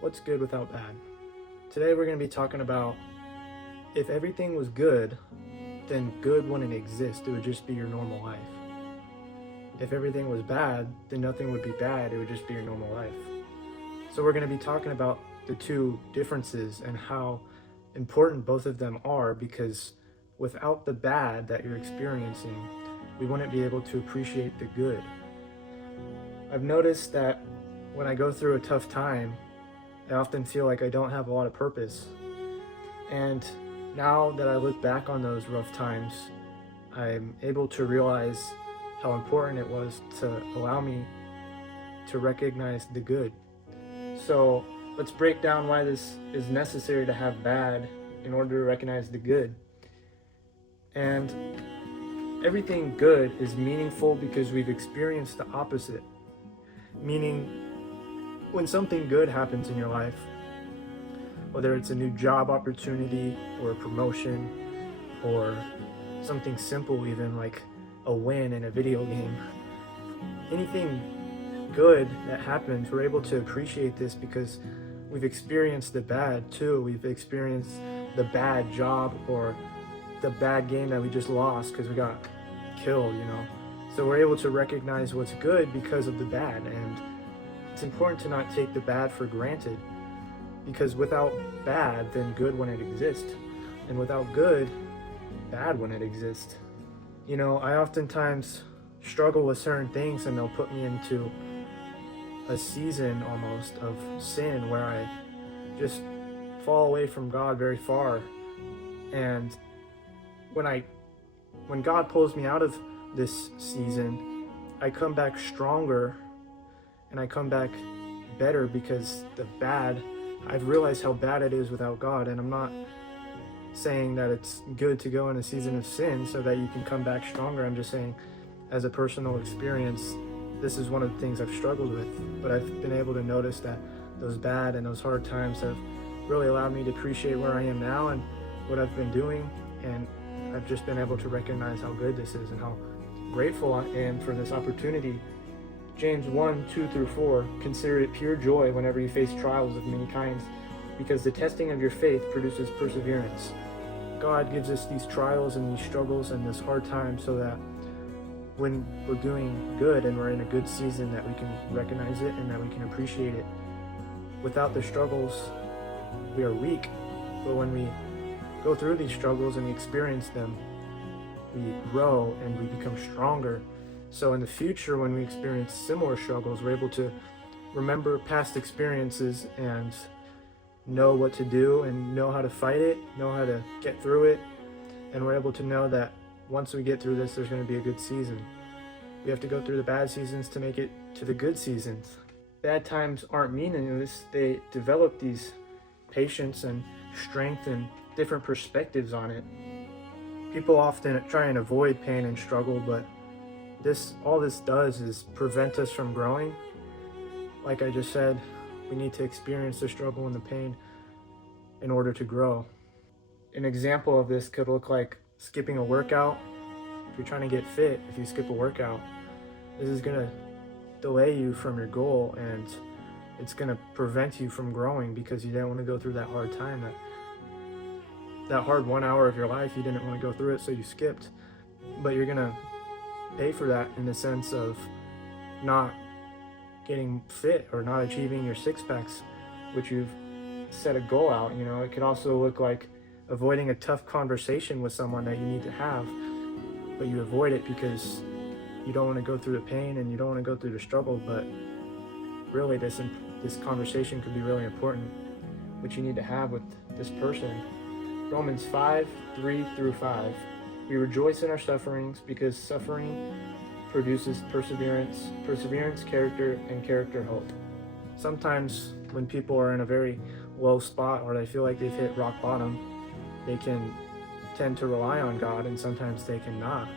What's good without bad? Today we're going to be talking about if everything was good, then good wouldn't exist. It would just be your normal life. If everything was bad, then nothing would be bad. It would just be your normal life. So we're going to be talking about the two differences and how important both of them are, because without the bad that you're experiencing, we wouldn't be able to appreciate the good. I've noticed that when I go through a tough time, I often feel like I don't have a lot of purpose. And now that I look back on those rough times, I'm able to realize how important it was to allow me to recognize the good. So let's break down why this is necessary to have bad in order to recognize the good. And everything good is meaningful because we've experienced the opposite. Meaning, when something good happens in your life, whether it's a new job opportunity or a promotion or something simple, even like a win in a video game, anything good that happens, we're able to appreciate this because we've experienced the bad too. We've experienced the bad job or the bad game that we just lost because we got killed, So we're able to recognize what's good because of the bad. And it's important to not take the bad for granted, because without bad, then good wouldn't exist. And without good, bad wouldn't exist. I oftentimes struggle with certain things, and they'll put me into a season almost of sin where I just fall away from God very far. And when God pulls me out of this season, I come back stronger and I come back better, because the bad, I've realized how bad it is without God. And I'm not saying that it's good to go in a season of sin so that you can come back stronger. I'm just saying, as a personal experience, this is one of the things I've struggled with. But I've been able to notice that those bad and those hard times have really allowed me to appreciate where I am now and what I've been doing. And I've just been able to recognize how good this is and how grateful I am for this opportunity. James 1:2-4, consider it pure joy whenever you face trials of many kinds, because the testing of your faith produces perseverance. God gives us these trials and these struggles and this hard time so that when we're doing good and we're in a good season, that we can recognize it and that we can appreciate it. Without the struggles, we are weak, but when we go through these struggles and we experience them, we grow and we become stronger. So in the future, when we experience similar struggles, we're able to remember past experiences and know what to do and know how to fight it, know how to get through it. And we're able to know that once we get through this, there's going to be a good season. We have to go through the bad seasons to make it to the good seasons. Bad times aren't meaningless. They develop these patience and strength and different perspectives on it. People often try and avoid pain and struggle, but all this does is prevent us from growing. Like I just said, we need to experience the struggle and the pain in order to grow. An example of this could look like skipping a workout. If you're trying to get fit, if you skip a workout, this is going to delay you from your goal, and it's going to prevent you from growing because you didn't want to go through that hard time, that hard 1 hour of your life. You didn't want to go through it, so you skipped. But you're going to pay for that in the sense of not getting fit or not achieving your six packs, which you've set a goal out. It could also look like avoiding a tough conversation with someone that you need to have, but you avoid it because you don't want to go through the pain and you don't want to go through the struggle. But really, this conversation could be really important, which you need to have with this person. Romans 5:3-5. We rejoice in our sufferings because suffering produces perseverance, character, and character, hope. Sometimes when people are in a very low spot or they feel like they've hit rock bottom, they can tend to rely on God, and sometimes they cannot.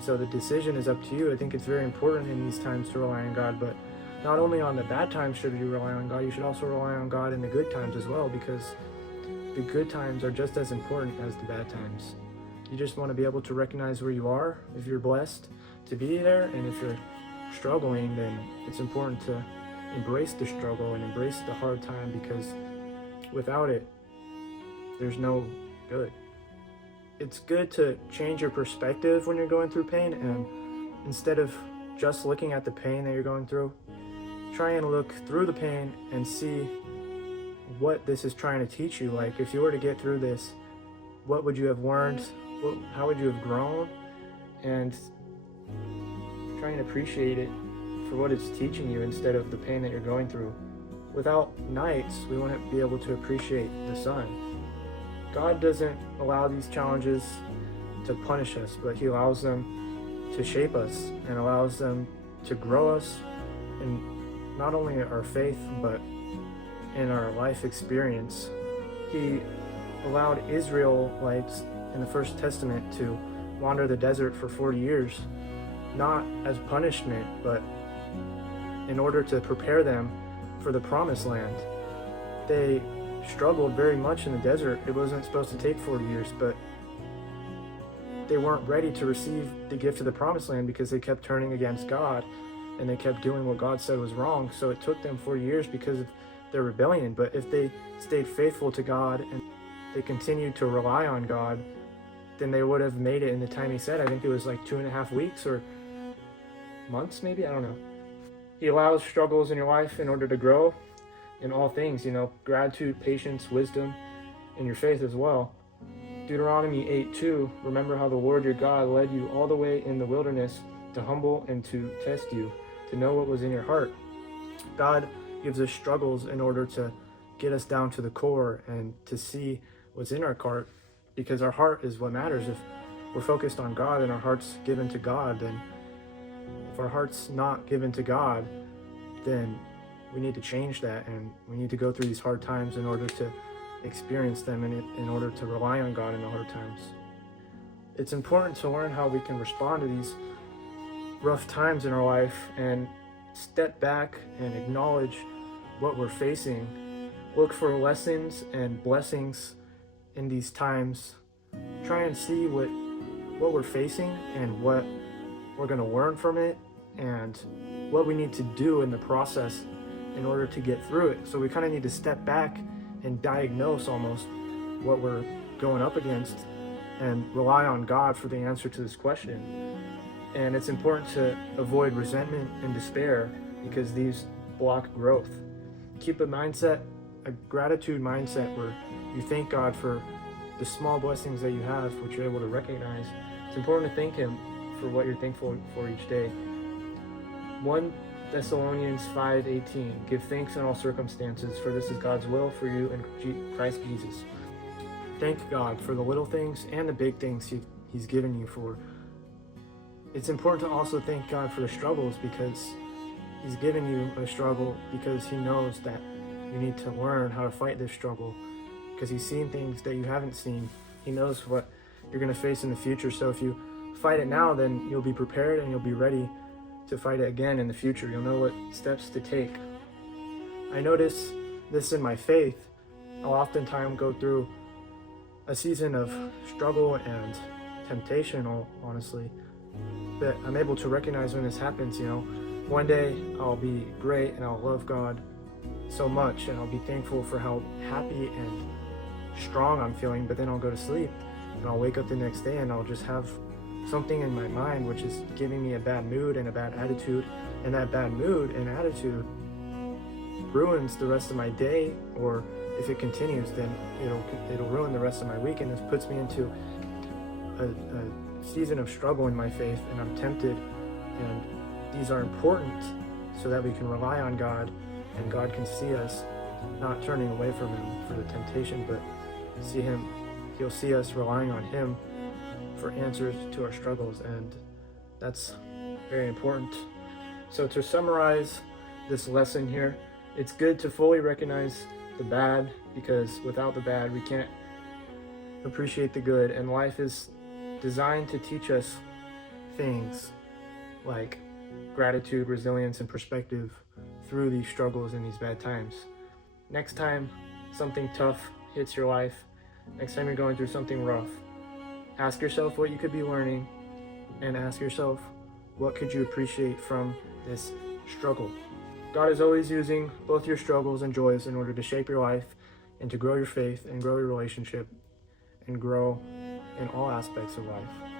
So the decision is up to you. I think it's very important in these times to rely on God, but not only on the bad times should you rely on God, you should also rely on God in the good times as well, because the good times are just as important as the bad times. You just want to be able to recognize where you are, if you're blessed to be there, and if you're struggling, then it's important to embrace the struggle and embrace the hard time, because without it, there's no good. It's good to change your perspective when you're going through pain, and instead of just looking at the pain that you're going through, try and look through the pain and see what this is trying to teach you. Like, if you were to get through this, what would you have learned? How would you have grown? And try and appreciate it for what it's teaching you instead of the pain that you're going through. Without nights, we wouldn't be able to appreciate the sun. God doesn't allow these challenges to punish us, but he allows them to shape us and allows them to grow us in not only our faith, but in our life experience. He allowed Israelites in the First Testament to wander the desert for 40 years, not as punishment, but in order to prepare them for the promised land. They struggled very much in the desert. It wasn't supposed to take 40 years, but they weren't ready to receive the gift of the promised land because they kept turning against God and they kept doing what God said was wrong. So it took them 40 years because of their rebellion. But if they stayed faithful to God and they continued to rely on God, then they would have made it in the time he said. I think it was like 2.5 weeks or months, maybe, I don't know. He allows struggles in your life in order to grow in all things, gratitude, patience, wisdom, and your faith as well. Deuteronomy 8:2, remember how the Lord your God led you all the way in the wilderness to humble and to test you, to know what was in your heart. God gives us struggles in order to get us down to the core and to see what's in our heart, because our heart is what matters. If we're focused on God and our heart's given to God, then if our heart's not given to God, then we need to change that, and we need to go through these hard times in order to experience them and in order to rely on God in the hard times. It's important to learn how we can respond to these rough times in our life and step back and acknowledge what we're facing. Look for lessons and blessings in these times. Try and see what we're facing and what we're going to learn from it and what we need to do in the process in order to get through it. So we kind of need to step back and diagnose almost what we're going up against and rely on God for the answer to this question. And it's important to avoid resentment and despair because these block growth. Keep a gratitude mindset where you thank God for the small blessings that you have, which you're able to recognize. It's important to thank him for what you're thankful for each day. 1 Thessalonians 5:18, give thanks in all circumstances, for this is God's will for you in Christ Jesus. Thank God for the little things and the big things he's given you for. It's important to also thank God for the struggles, because he's given you a struggle because he knows that you need to learn how to fight this struggle, because he's seen things that you haven't seen. He knows what you're going to face in the future. So if you fight it now, then you'll be prepared and you'll be ready to fight it again in the future. You'll know what steps to take. I notice this in my faith. I'll oftentimes go through a season of struggle and temptation, honestly, but I'm able to recognize when this happens. One day I'll be great and I'll love God so much and I'll be thankful for how happy and strong I'm feeling, but then I'll go to sleep and I'll wake up the next day and I'll just have something in my mind which is giving me a bad mood and a bad attitude, and that bad mood and attitude ruins the rest of my day, or if it continues, then it'll ruin the rest of my week, and this puts me into a season of struggle in my faith, and I'm tempted. And these are important so that we can rely on God and God can see us not turning away from him for the temptation, but he'll see us relying on him for answers to our struggles, and that's very important. So to summarize this lesson here, it's good to fully recognize the bad, because without the bad we can't appreciate the good, and life is designed to teach us things like gratitude, resilience, and perspective through these struggles and these bad times. Next time something tough hits your life, next time you're going through something rough, ask yourself what you could be learning, and ask yourself what could you appreciate from this struggle. God God is always using both your struggles and joys in order to shape your life and to grow your faith and grow your relationship and grow in all aspects of life.